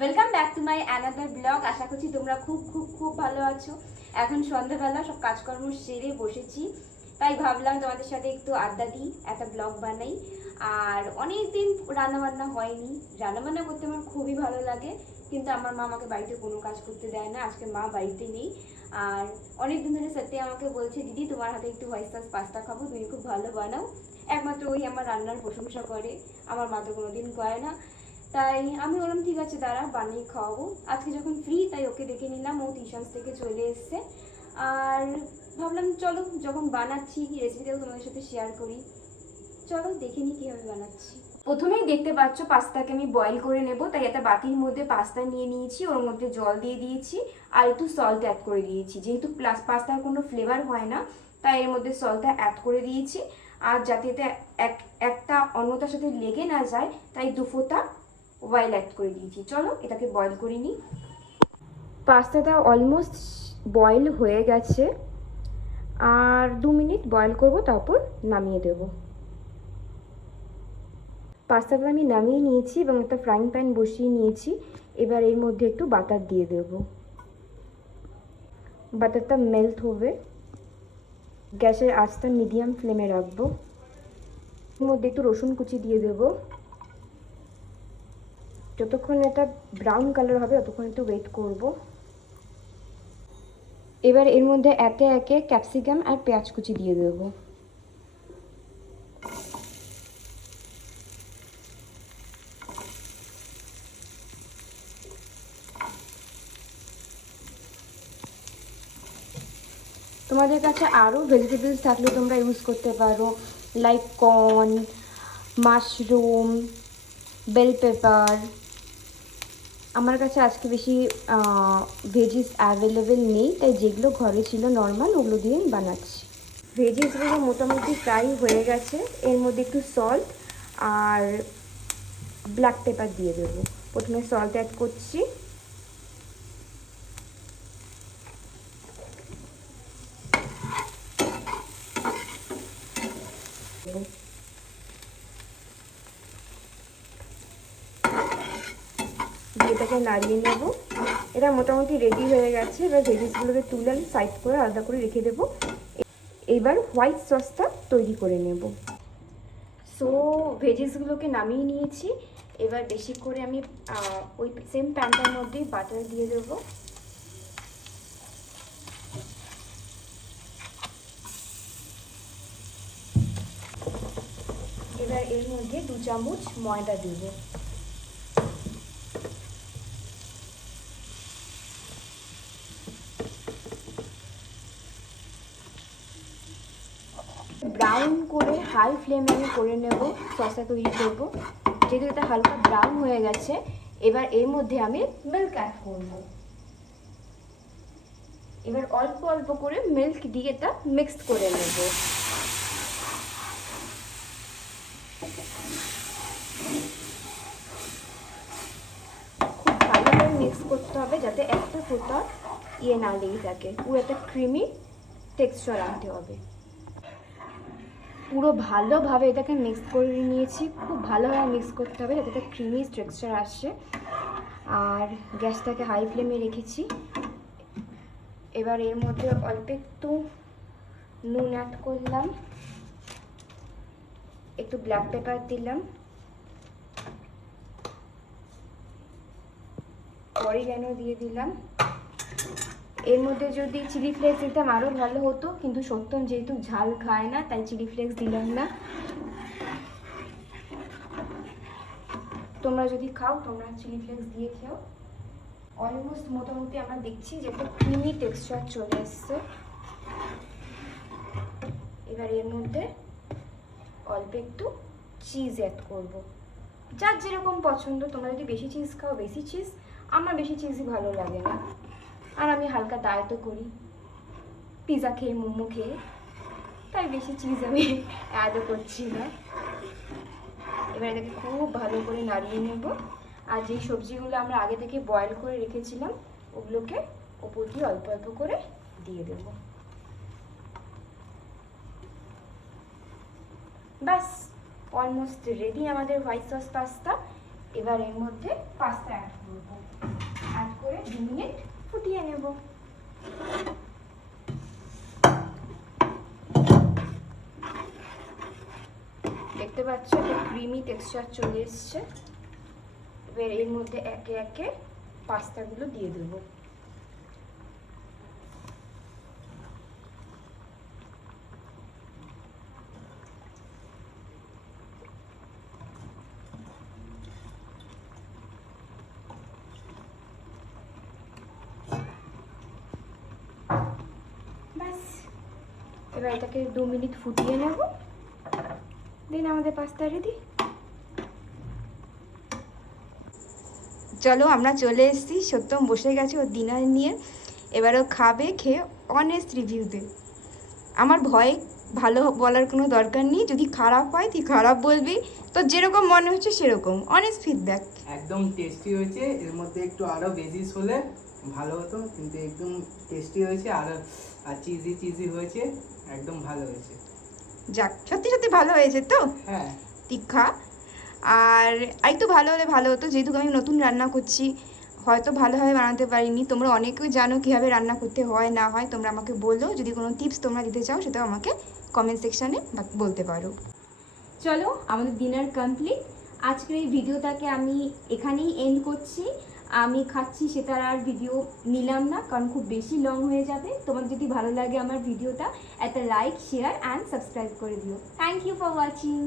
Welcome back to my another blog. আশা করছি তোমরা খুব খুব খুব ভালো আছো। এখন সন্ধ্যাবেলা সব কাজকর্ম সেরে বসেছি, তাই ভাবলাম তোমাদের সাথে একটু আড্ডা দিই, একটা ব্লগ বানাই। আর অনেক দিন রান্নাবান্না হয়নি। রান্নাবান্না করতে আমার খুবই ভালো লাগে, কিন্তু আমার মা আমাকে বাড়িতে কোনো কাজ করতে দেয় না। আজকে মা বাড়িতে নেই। আর অনেক দিন ধরে সত্যি আমাকে বলছে, দিদি তোমার হাতে একটু হোয়াইট সস পাস্তা খাবো, তুমি খুব ভালো বানাও। একমাত্র ওই আমার রান্নার প্রশংসা করে, আমার মা তো কোনোদিন করে না। তাই আমি বললাম ঠিক আছে দাঁড়া বানিয়ে খাওয়াবো। আজকে যখন ফ্রি তাই ওকে দেখে নিলাম, ও টিউশনস থেকে চলে এসছে। আর ভাবলাম চলো যখন বানাচ্ছি রেসিপিটাও তোমাদের সাথে শেয়ার করি। চলো দেখে নিই কীভাবে বানাচ্ছি। প্রথমেই দেখতে পাচ্ছ পাস্তাকে আমি বয়েল করে নেব, তাই একটা বাটির মধ্যে পাস্তা নিয়ে নিয়েছি, ওর মধ্যে জল দিয়ে দিয়েছি আর একটু সল্ট অ্যাড করে দিয়েছি। যেহেতু পাস্তার কোনো ফ্লেভার হয় না, তাই এর মধ্যে সল্টটা অ্যাড করে দিয়েছি। আর যাতে এতে একটা অন্যটার সাথে লেগে না যায়, তাই 2 ফোঁটা অয়েল অ্যাড করে দিয়েছি। চলো এটাকে বয়েল করে নিই। পাস্তাটা অলমোস্ট বয়েল হয়ে গেছে, আর 2 মিনিট বয়েল করব, তারপর নামিয়ে দেব। পাস্তাটা আমি নামিয়ে নিয়েছি এবং একটা ফ্রাইং প্যান বসিয়ে নিয়েছি। এবার এর মধ্যে একটু বাটার দিয়ে দেব। বাটারটা মেল্ট হবে, গ্যাসের আঁচটা মিডিয়াম ফ্লেমে রাখবো। এর মধ্যে একটু রসুন কুচি দিয়ে দেব। যতক্ষণ এটা ব্রাউন কালার হবে ততক্ষণ একটু ওয়েট করব। এবার এর মধ্যে একে একে ক্যাপসিকাম আর পেঁয়াজ কুচি দিয়ে দেব। তোমাদের কাছে আরও ভেজিটেবলস থাকলে তোমরা ইউজ করতে পারো, like corn, mushroom, bell pepper. আমার কাছে আজকে বেশি ভেজিস অ্যাভেলেবেল নেই, তাই যেগুলো ঘরে ছিল নর্মাল ওগুলো দিয়ে বানাচ্ছি। ভেজিসগুলো মোটামুটি ফ্রাই হয়ে গেছে। এর মধ্যে একটু সল্ট আর ব্ল্যাক পেপার দিয়ে দেবো। প্রথমে সল্ট অ্যাড করছি, দিয়ে এটাকে নাড়িয়ে নেব। এটা মোটামুটি রেডি হয়ে গেছে। এবার ভেজিসগুলোকে তুলে আমি সাইড করে আলাদা করে রেখে দেবো। এবার হোয়াইট সসটা তৈরি করে নেব। সো ভেজিসগুলোকে নামিয়ে নিয়েছি। এবার বেশি করে আমি ওই সেম প্যানটার মধ্যেই বাটার দিয়ে দেবো। এবার এর মধ্যে 2 চামচ ময়দা দেব। ব্রাউন করে হাই ফ্লেমে আমি করে নেব। সসটা তৈরি করব। যেহেতু এটা হালকা ব্রাউন হয়ে গেছে, এবার এর মধ্যে আমি মিল্ক অ্যাড করব। এবার অল্প অল্প করে মিল্ক দিয়ে এটা মিক্সড করে নেব। খুব ভালোভাবে মিক্স করতে হবে, যাতে একটা ফোঁটা না লেগে থাকে। পুরো একটা ক্রিমি টেক্সচার আনতে হবে। পুরো ভালোভাবে এটাকে মিক্স করে নিয়েছি। খুব ভালোভাবে মিক্স করতে হবে যাতে একটা ক্রিমি টেক্সচার আসে। আর গ্যাসটাকে হাই ফ্লেমে রেখেছি। এবার এর মধ্যে অল্প একটু নুন অ্যাড করলাম, একটু ব্ল্যাক পেপার দিলাম, অরিগ্যানো দিয়ে দিলাম। এর মধ্যে যদি চিলি ফ্লেক্স দিতাম আরও ভালো হতো, কিন্তু সত্যম যেহেতু ঝাল খায় না তাই চিলি ফ্লেক্স দিলাম না। তোমরা যদি খাও তোমরা চিলি ফ্লেক্স দিয়ে খেও। অলমোস্ট মোটামুটি আমরা দেখছি যে একটা ক্রিমি টেক্সচার চলে এসছে। এবার এর মধ্যে অল্প একটু চিজ অ্যাড করব। যার যেরকম পছন্দ, তোমরা যদি বেশি চিজ খাও বেশি চিজ, আমার বেশি চিজই ভালো লাগে না। আর আমি হালকা ডায়েটও করি, পিৎজা খেয়ে মোমো খেয়ে, তাই বেশি চিজ আমি অ্যাডও করছি না। এবার এটাকে খুব ভালো করে নাড়িয়ে নেব। আর যেই সবজিগুলো আমরা আগে থেকে বয়েল করে রেখেছিলাম ওগুলোকে ওপর দিয়ে অল্প অল্প করে দিয়ে দেব। ব্যাস অলমোস্ট রেডি আমাদের হোয়াইট সস পাস্তা। এবার এর মধ্যে পাস্তা অ্যাড করবো, অ্যাড করে 2 মিনিট ফুটিয়ে নেব। দেখতে পাচ্ছ একটা ক্রিমি টেক্সচার চলে এসছে। এবার এর মধ্যে একে একে পাস্তাগুলো দিয়ে দেবো। ব্যাস, এবার এটাকে 2 মিনিট ফুটিয়ে নেব, দেন আমাদের পাস্তা রেডি। চলো আমরা চলে এসেছি, সত্যম বসে গেছে ওর ডিনার নিয়ে, এবারও খাবে, খেয়ে অনেস্ট রিভিউ দে। আমার ভয়ে ভালো বলার কোনো দরকার নেই, যদি খারাপ হয় তুই খারাপ বলবি, তো যেরকম মনে হচ্ছে সেরকম অনেস্ট ফিডব্যাক। একদম টেস্টি হয়েছে, এর মধ্যে একটু আরও বেজিস হলে ভালো হতো, কিন্তু একদম টেস্টি হয়েছে, আর চিজি হয়েছে, একদম ভালো হয়েছে। যাক, সত্যি সত্যি ভালো হয়েছে তো? হ্যাঁ, তীখা। আর একটু ভালো হলে ভালো হতো, যেহেতু আমি নতুন রান্না করছি, হয়তো ভালোভাবে বানাতে পারিনি। তোমরা অনেকেই জানো কীভাবে রান্না করতে হয় না হয়, তোমরা আমাকে বলো, যদি কোনো টিপস তোমরা দিতে চাও সেটাও আমাকে কমেন্ট সেকশানে বলতে পারো। চলো, আমাদের ডিনার কমপ্লিট। আজকের এই ভিডিওটাকে আমি এখানেই এন্ড করছি। আমি খাচ্ছি সেটার আর ভিডিও নিলাম না, কারণ খুব বেশি লং হয়ে যাবে। তোমার যদি ভালো লাগে আমার ভিডিওটা, একটা লাইক, শেয়ার অ্যান্ড সাবস্ক্রাইব করে দিও। Thank you for watching.